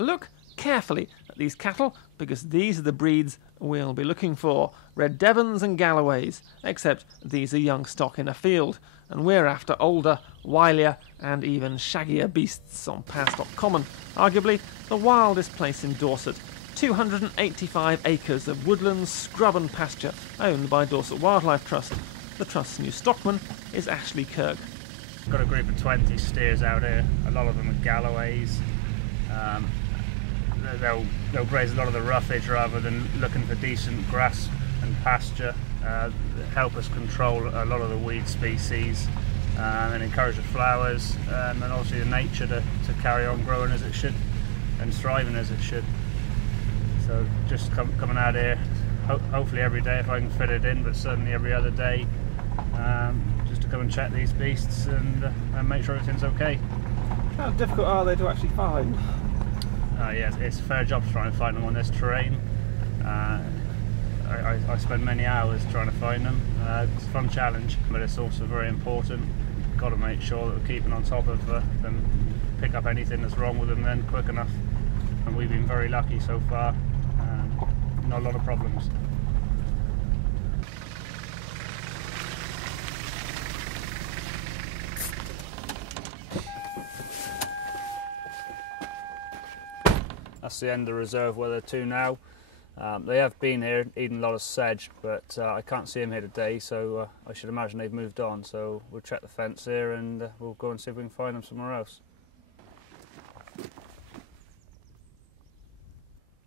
Look carefully at these cattle, because these are the breeds we'll be looking for. Red Devons and Galloways, except these are young stock in a field, and we're after older, wilier and even shaggier beasts on Powerstock Common, arguably the wildest place in Dorset. 285 acres of woodland, scrub and pasture owned by Dorset Wildlife Trust. The Trust's new stockman is Ashlea Kirk. Got a group of 20 steers out here. A lot of them are Galloways. They'll graze a lot of the roughage rather than looking for decent grass and pasture. Help us control a lot of the weed species and encourage the flowers and obviously the nature to carry on growing as it should and thriving as it should. So just coming out here, hopefully every day if I can fit it in, but certainly every other day, just to come and check these beasts and make sure everything's okay. How difficult are they to actually find? Yeah, it's a fair job to try and find them on this terrain. I spend many hours trying to find them. It's a fun challenge, but it's also very important. Got to make sure that we're keeping on top of them, pick up anything that's wrong with them then quick enough. And we've been very lucky so far. Not a lot of problems. That's the end of the reserve where they're to now. They have been here eating a lot of sedge, but I can't see them here today, so I should imagine they've moved on. So we'll check the fence here and we'll go and see if we can find them somewhere else.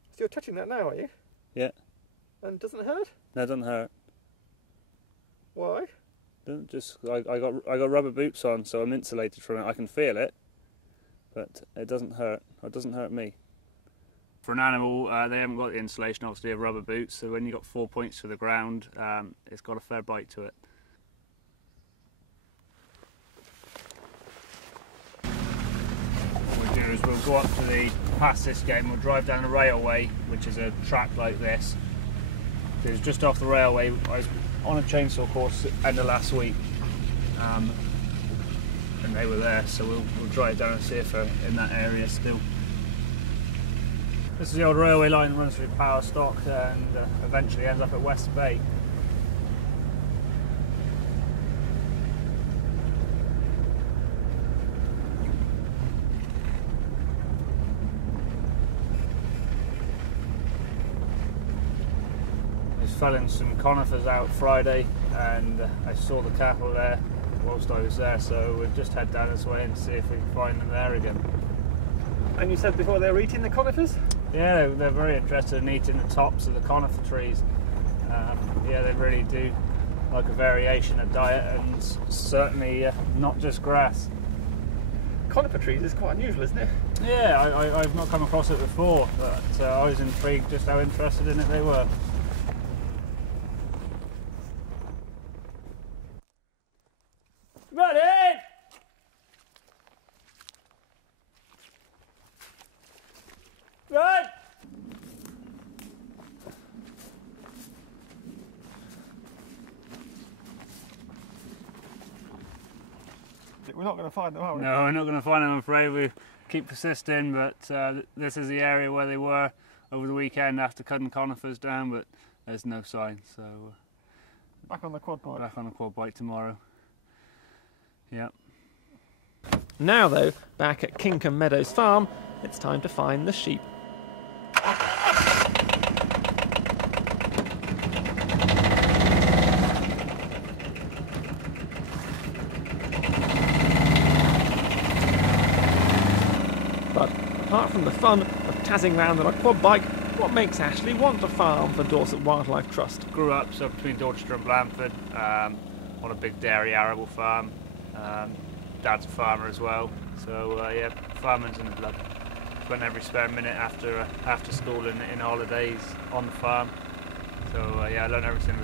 So you're touching that now, are you? Yeah. And doesn't it hurt? No, it doesn't hurt. Why? I got rubber boots on, so I'm insulated from it. I can feel it, but it doesn't hurt. It doesn't hurt me. For an animal, they haven't got the insulation, obviously, of rubber boots, so when you've got 4 points to the ground, it's got a fair bite to it. What we'll do is we'll go up to past this gate and we'll drive down the railway, which is a track like this. It was just off the railway. I was on a chainsaw course end of last week, and they were there, so we'll drive down and see if they're in that area still. This is the old railway line that runs through Powerstock and eventually ends up at West Bay. I was felling some conifers out Friday and I saw the cattle there whilst I was there, so we'll just head down this way and see if we can find them there again. And you said before they were eating the conifers? Yeah, they're very interested in eating the tops of the conifer trees. Yeah, they really do like a variation of diet, and certainly not just grass. Conifer trees is quite unusual, isn't it? Yeah, I've not come across it before, but I was intrigued just how interested in it they were. Run in! Run! We're not going to find them, are we? No, we're not going to find them, I'm afraid. We keep persisting, but this is the area where they were over the weekend after cutting conifers down, but there's no sign, so... Back on the quad bike. Back on the quad bike tomorrow. Yep. Now though, back at Kingcombe Meadows farm, it's time to find the sheep. But apart from the fun of tazzing round on a quad bike, what makes Ashlea want to farm for Dorset Wildlife Trust? Grew up so between Dorchester and Blandford, on a big dairy arable farm. Dad's a farmer as well, so yeah, farming's in the blood. Spent every spare minute after school in holidays on the farm. So yeah, I learned everything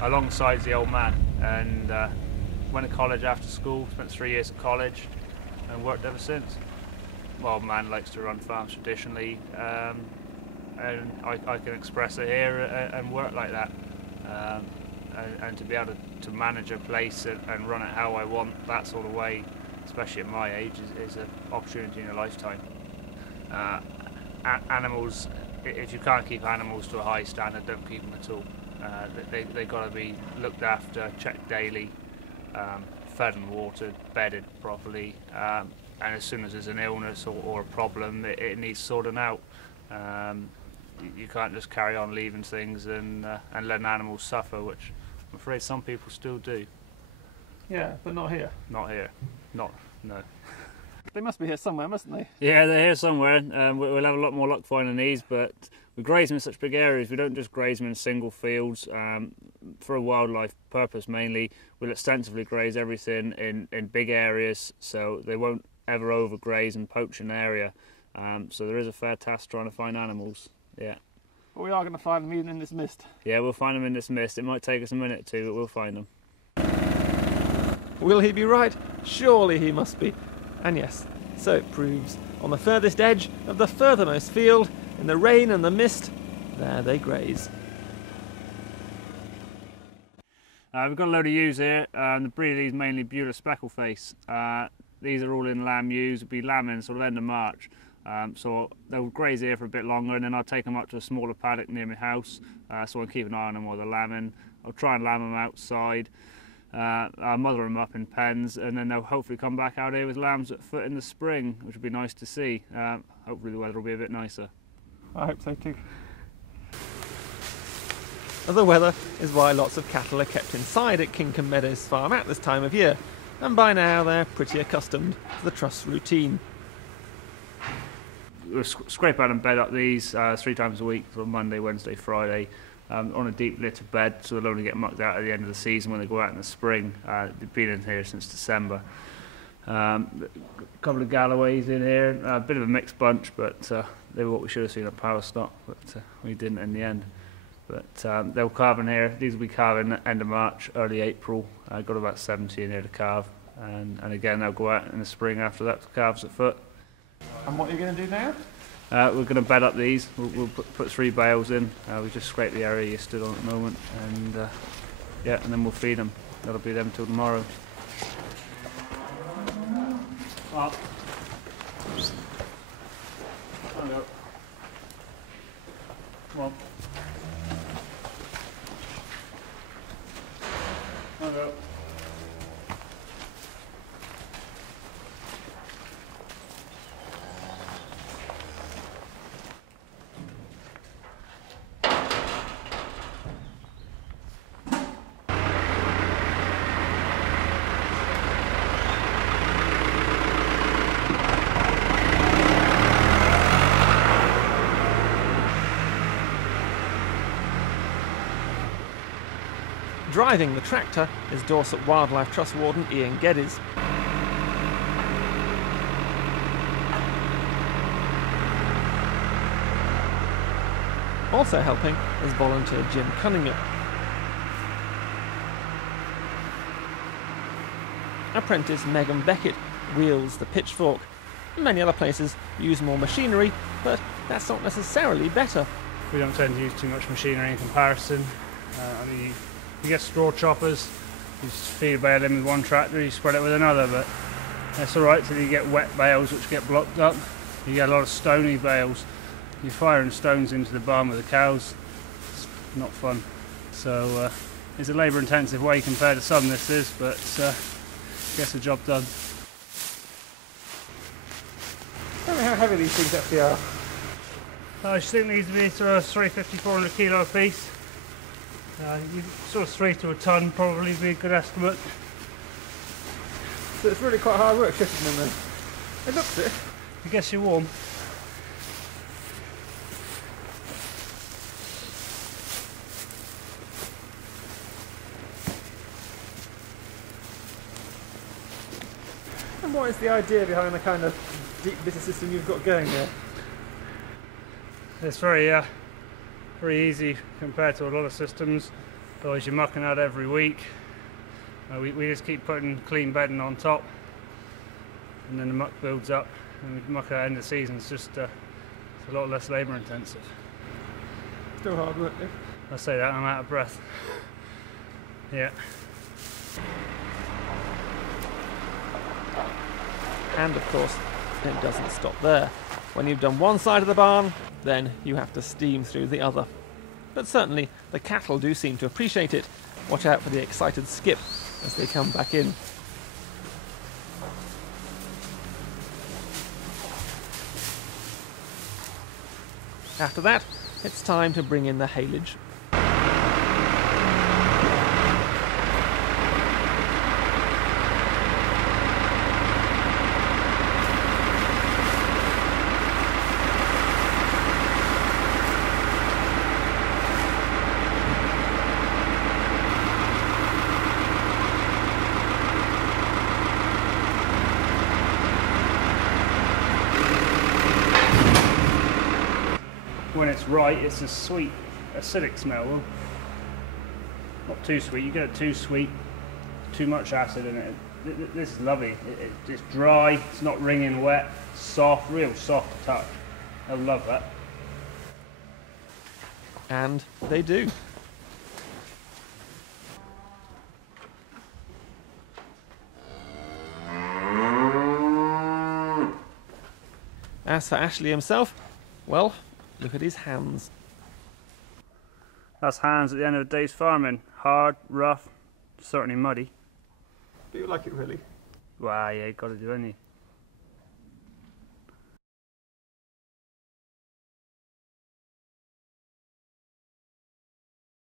alongside the old man, and went to college after school, spent 3 years at college and worked ever since. Well, old man likes to run farms traditionally, and I can express it here and work like that. And to be able to manage a place and run it how I want, that sort of way, especially at my age, is an opportunity in a lifetime. Animals, if you can't keep animals to a high standard, don't keep them at all. They've got to be looked after, checked daily, fed and watered, bedded properly, and as soon as there's an illness or a problem, it needs sorting out. You can't just carry on leaving things and letting animals suffer, which I'm afraid some people still do. Yeah, but not here. Not here. No. They must be here somewhere, mustn't they? Yeah, they're here somewhere. We'll have a lot more luck finding these, but we graze them in such big areas. We don't just graze them in single fields. For a wildlife purpose mainly, we'll extensively graze everything in big areas, so they won't ever overgraze and poach an area. So there is a fair task trying to find animals. Yeah. But we are going to find them even in this mist. Yeah, we'll find them in this mist. It might take us a minute or two, but we'll find them. Will he be right? Surely he must be. And yes, so it proves. On the furthest edge of the furthermost field, in the rain and the mist, there they graze. We've got a load of ewes here. The breed of these mainly Beulah Speckleface. These are all in lamb ewes. It'll be lambing sort of end of March. So they'll graze here for a bit longer, and then I'll take them up to a smaller paddock near my house, so I'll keep an eye on them while they're lambing. I'll try and lamb them outside. I'll mother them up in pens, and then they'll hopefully come back out here with lambs at foot in the spring, which would be nice to see. Hopefully the weather will be a bit nicer. I hope so too. The weather is why lots of cattle are kept inside at Kingcombe Meadows farm at this time of year, and by now they're pretty accustomed to the Trust's routine. We'll scrape out and bed up these 3 times a week, for Monday, Wednesday, Friday, on a deep litter bed, so they'll only get mucked out at the end of the season when they go out in the spring. They've been in here since December. A couple of Galloways in here, a bit of a mixed bunch, but they were what we should have seen at Powerstock, but we didn't in the end. But they'll calve in here. These will be calving at end of March, early April. I've got about 70 in here to calve, and again they'll go out in the spring after that to calves at foot. And what are you going to do now? We're going to bed up these. We'll put 3 bales in. We just scrape the area you stood on at the moment, and yeah, and then we'll feed them. That'll be them till tomorrow. Up. Come on. Come on. Go. Driving the tractor is Dorset Wildlife Trust warden Ian Geddes. Also helping is volunteer Jim Cunningham. Apprentice Megan Beckett wields the pitchfork. Many other places use more machinery, but that's not necessarily better. We don't tend to use too much machinery in comparison. You get straw choppers, you just feed a bale in with one tractor, you spread it with another, but that's alright till you get wet bales which get blocked up. You get a lot of stony bales. You're firing stones into the barn with the cows. It's not fun. So it's a labour intensive way compared to some this is, but gets the job done. Tell me how heavy these things actually are. I think these to be sort of 350, 400 kilo a piece. Sort of 3 to a tonne probably be a good estimate. So it's really quite hard work shifting them then. It looks it. I guess you're warm. And what is the idea behind the kind of deep litter system you've got going there? It's very easy compared to a lot of systems. Otherwise you're mucking out every week. We just keep putting clean bedding on top, and then the muck builds up, and we muck out in the season. It's just it's a lot less labour intensive. Still hard work though. I say that, I'm out of breath. Yeah. And of course, It doesn't stop there. When you've done one side of the barn, then you have to steam through the other. But certainly the cattle do seem to appreciate it. Watch out for the excited skip as they come back in. After that, it's time to bring in the haylage. When it's right, it's a sweet, acidic smell. Not too sweet. You get it too sweet, too much acid in it. This is lovely. It's dry. It's not wringing wet. Soft, real soft touch. I love that. And they do. As for Ashley himself, well, look at his hands. That's hands at the end of the day's farming. Hard, rough, certainly muddy. Do you like it really? Well, yeah, you've got to do, haven't you?